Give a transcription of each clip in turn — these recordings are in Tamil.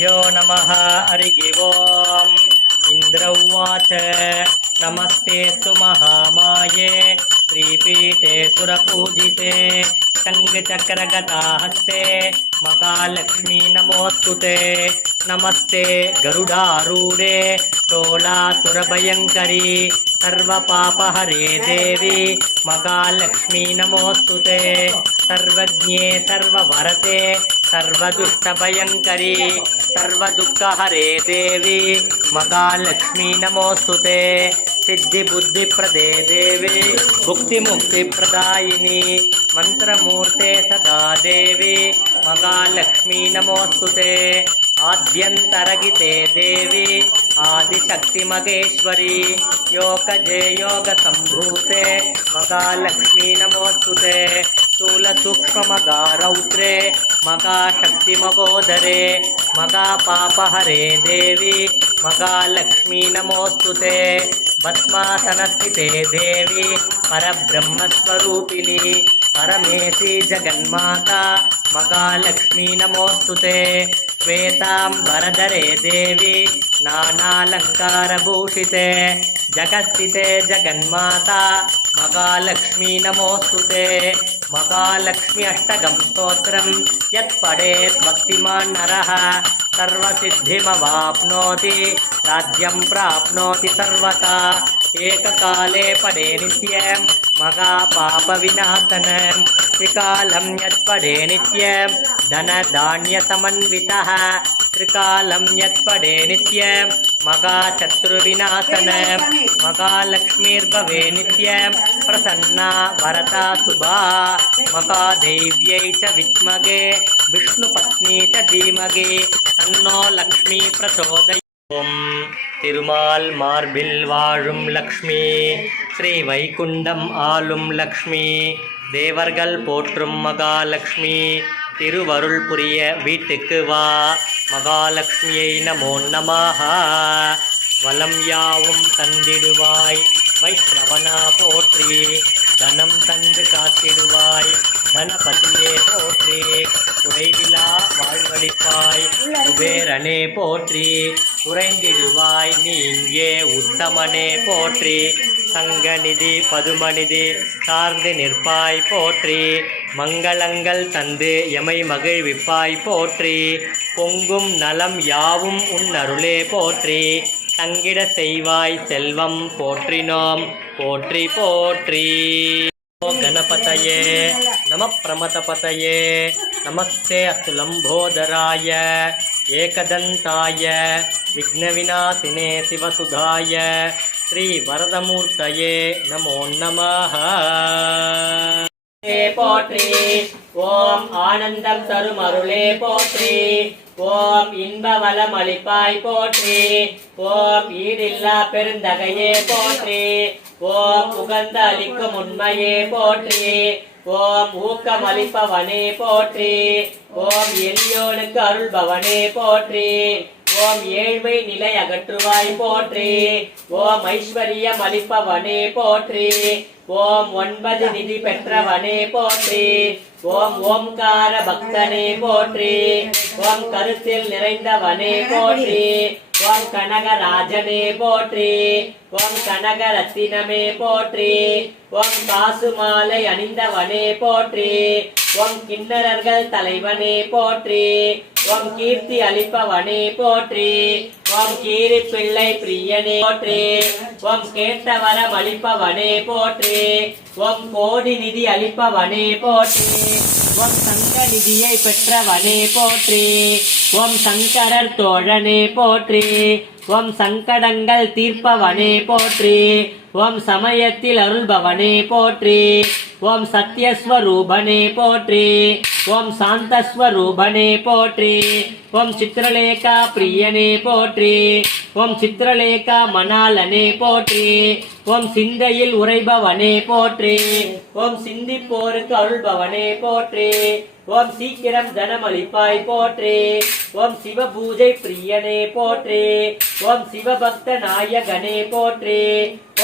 गुरुभ्यो नमः हरिः ओम्। इन्द्र उवाच नमस्ते तु महामाये श्रीपीठे सुरपूजिते शङ्खचक्रगदाहस्ते महालक्ष्मी नमोऽस्तुते। नमस्ते गरुडारूढे शोलासुरभयङ्करी सर्वपापहरे देवी महालक्ष्मी नमोऽस्तुते। सर्वज्ञे सर्ववरते सर्वदुष्टभयङ्करी सर्वदुःखहरे देवी महालक्ष्मी नमोऽस्तुते। सिद्धिबुद्धिप्रदे देवी भुक्तिमुक्तिप्रदायिनी मंत्रमूर्ते सदा देवी महालक्ष्मी नमोऽस्तुते। आद्यन्तरगिते देवी आदिशक्तिमगेश्वरी योगजे योगसम्भूते महालक्ष्मी नमोऽस्तुते। स्थूलसूक्ष्ममगारौद्रे महाशक्तिमगोदरे महापापहरे देवी महालक्ष्मी नमोऽस्तुते। भस्मासनस्थिते देवी परब्रह्मस्वरूपिणी परमेशी जगन्माता महालक्ष्मी नमोऽस्तुते। श्वेतांबरधरे देवी नानालङ्कारभूषिते जगत्स्थिते जगन्माता महालक्ष्मी नमोऽस्तुते। महालक्ष्मी अष्टकं स्तोत्रं यत्पठेत् भक्तिमान् नरः सर्वसिद्धिमवाप्नोति राज्यं प्राप्नोति सर्वथा। एककाले पठे नित्यं महापापविनाशनं त्रिकालं यत्पठे नित्यं धनधान्यसमन्वितः त्रिकालं यत्पठे नित्यं महाशत्रुविनाशनं महालक्ष्मीर्भवे नित्यं प्रसन्ना वरदा शुभा महादेव्यै च विद्महे विष्णुपत्नी च धीमहि तन्नो लक्ष्मी प्रचोदयात्। திருமால் மார்பில் வாழும் லக்ஷ்மி ஸ்ரீ வைகுண்டம் ஆளும் லக்ஷ்மி தேவர்கள் போற்றும் மகாலட்சுமி திருவருள் புரிய வீட்டுக்கு வா மகாலட்சுமியை நமோ நமஹ. வலம் யாவும் தந்திடுவாய் வைஷ்ணவனா போற்றி தனம் தந்து காத்திடுவாய் தனபதியே போற்றி குறைவிலா வாழ்வழிப்பாய் குபேரனே போற்றி குறைந்திடுவாய் நீங்கே உத்தமனே போற்றி சங்கநிதி பதுமநிதி சார்ந்து நிற்பாய் போற்றி மங்களங்கள் தந்து எமை மகிழ்விப்பாய் போற்றி பொங்கும் நலம் யாவும் உன்னருளே போற்றி தங்கிட செய்வாய் செல்வம் போற்றினோம் போற்றி போற்றி. गणपतये नमः प्रमथपतये नमस्ते अस्तु लंबोदराय एकदंताय विघ्नविनाशिने शिवसुधाय श्रीवरदमूर्तये नमो नमः. போற்றி ஓம் ஆனந்தம் தரும் அருளே போற்றி ஓம் இன்ப வளம் அளிப்பாய் போற்றி ஓம் ஈடில்லா பெருந்தகையே போற்றி ஓம் உகந்த அளிக்கும் உண்மையே போற்றி ஓம் ஊக்கம் அளிப்பவனே போற்றி ஓம் எளியோனுக்கு அருள்பவனே போற்றி ஓம் ஏழ்மை நிலை அகற்றுவாய் போற்றி ஓம் ஐஸ்வர்யம் அளிப்பவனே போற்றி ஓம் 9 நிதி பெற்றவனே போற்றி ஓம் ஓம்கார பக்தனே போற்றி ஓம் கருத்தில் நிறைந்தவனே போற்றி ஓம் கனகராஜனே போற்றி ஓம் கனகரத்தினமே போற்றி ஓம் காசுமாலை அணிந்தவனே போற்றி ஓம் கிண்ணறர்கள் தலைவனே போற்றி ஓம் கீர்த்தி அளிப்பவனே போற்றி ஓம் கீரி பிள்ளை பிரியனே போற்றி ஓம் கேட்டவரம் அளிப்பவனே போற்றி ஓம் கோடி நிதி அளிப்பவனே போற்றி ஓம் சங்க நிதியை பெற்றவனே போற்றி ஓம் சங்கரர் தோழனே போற்றி ஓம் சங்கடங்கள் தீர்ப்பவனே போற்றி ஓம் சமயத்தில் அருள்பவனே போற்றி ஓம் சத்யஸ்வரூபனே போற்றி ஓம் சாந்தஸ்வரூபனே போற்றி ஓம் சித்ரலேகா பிரியனே போற்றி ஓம் சித்ரலேகா மணாலனே போற்றி ஓம் சிந்தையில் உரைபவனே போற்றி ஓம் சிந்திப்போருக்கு அருள்பவனே போற்றி ஓம் சீக்கிரம் தனமளிப்பாய் போற்றி ஓம் சிவபூஜை பிரியனே போற்றி ஓம் சிவபக்த நாயகனே போற்றி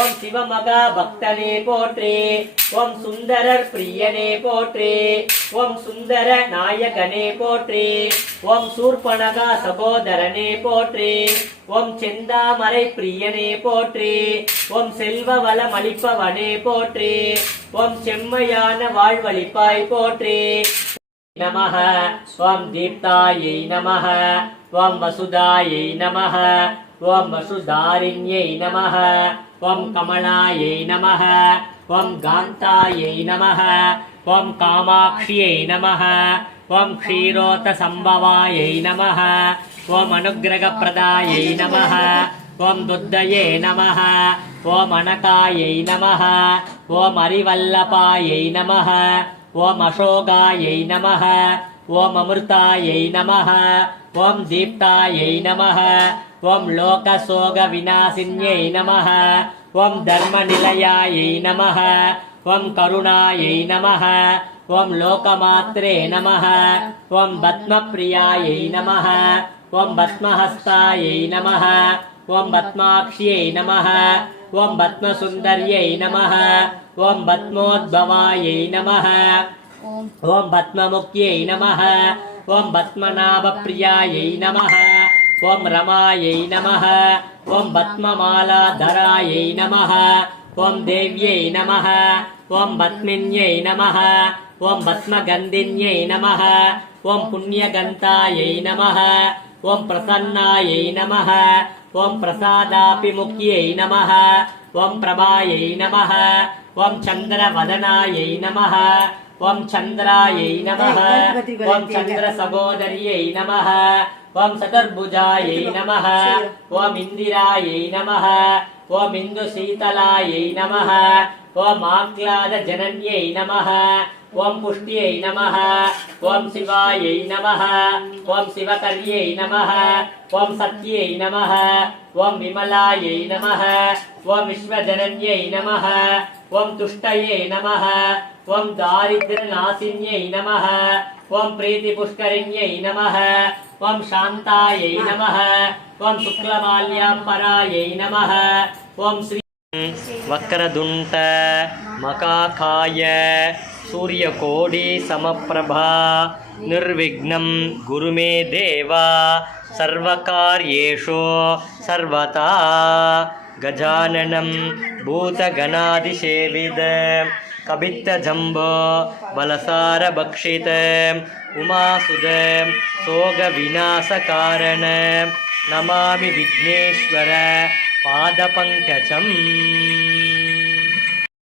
ஓம் சிவமகா பக்தனே போற்றி. ஓம் சுந்தரர் பிரியனே போற்றி. ஓம் சுந்தர நாயகனே போற்றி. ஓம் சூர்பனகா சகோதரனே போற்றி. ஓம் செந்தாமரை பிரியனே போற்றி. ஓம் செல்வ வளம் அளிப்பவனே போற்றி. ஓம் செம்மையான வாழ்வளிப்பாய் போற்றி. நமः. ஓம் தீப்தாயை நமः. ஓம் வசுதாயை நமः. ஓம் வசுதாரிண்யை நமः. ஓம் கமலாயை நமः. ஓம் காந்தாயை நமः. ஓம் காமாக்ஷியை நமः. ஓம் க்ஷீரோத சம்பவாயை நமः. ஓம் அனுக்கிரகப்பிரதாயை நமः. ஓம் துத்தயே நமः. ஓம் அனகாயை நமः. ஓம் அரிவல்லபாயை நமः. ஓம் அசோகாயை நமः. ஓம் அமிர்தாயை நமः. ஓம் தீப்தாயை நமः. ஓம் லோகசோக விநாசின்யை நமः. ஓம் தர்மநிலையாயை நமः. ஓம் கருணாயை நமः. ஓம் லோகமாத்ரே நமः. ஓம் பத்மப்ரியாயை நமः. ஓம் பத்மஹஸ்தாயை நமः. ஓம் பத்மாக்ஷ்யை நமः. ஓம் பத்மசுந்தர்யை நமः. ஓம் பத்மோத்பவாயை நமः. ஓம் பத்மமுக்யை நமः. ஓம் பத்மநாபப்ரியாயை நமः. ஓம் ரமாயை நமः. ஓம் பத்மமாலாதராயை நமः. ஓம் தேவ்யை நமः. ஓம் பத்மின்யை நமः. ஓம் பத்மகந்தின்யை நமः. ஓம் புண்ணியகந்தாயை நமः. ஓம் பிரசன்னாயை நமः. ஓம் பிரசாதாபிமுக்யை நமः. ஓம் பிரபாயை நமः. ஓம் சந்திரவதனாயை நமः. ஓம் சந்திராயை நமः. ஓம் சந்திர சகோதரியை நமः. ஓம் சதுர்புஜாயை நமः. ஓம் இந்திராயை நமः. ஓம் இந்து சீதலாயை நமः. ஓம் ஆக்லாத ஜனன்யை நமः. ஓம் புஷ்டியை நமः. ஓம் சிவாயை நமः. ஓம் சிவகர்யை நமः. ஓம் சத்யை நமः. ஓம் விமலாயை நமः. ஓம் விஸ்வஜனன்யை நமः. ஓம் துஷ்டயே நமः. ஓம் தாரித்ரநாசின்யை நமः. ஓம் பிரீதிபுஷ்கரிண்யை நமः. ஓம் சாந்தாயை நமः. ஓம் சுக்லமால்யாம்பராயை நமः. ஓம் ஸ்ரீ வக்ரதுண்ட மகாகாய சூரியகோடி சமப்பிரபா நிர்விக்னம் குருமே தேவா சர்வகார்யேஷு சர்வதா கஜானனம் பூதகணாதிசேவித கபித்த ஜம்போ பலசார பக்ஷித உமாசுத சோக விநாச காரண நமாமி விக்னேஸ்வர பாதபங்கஜம்.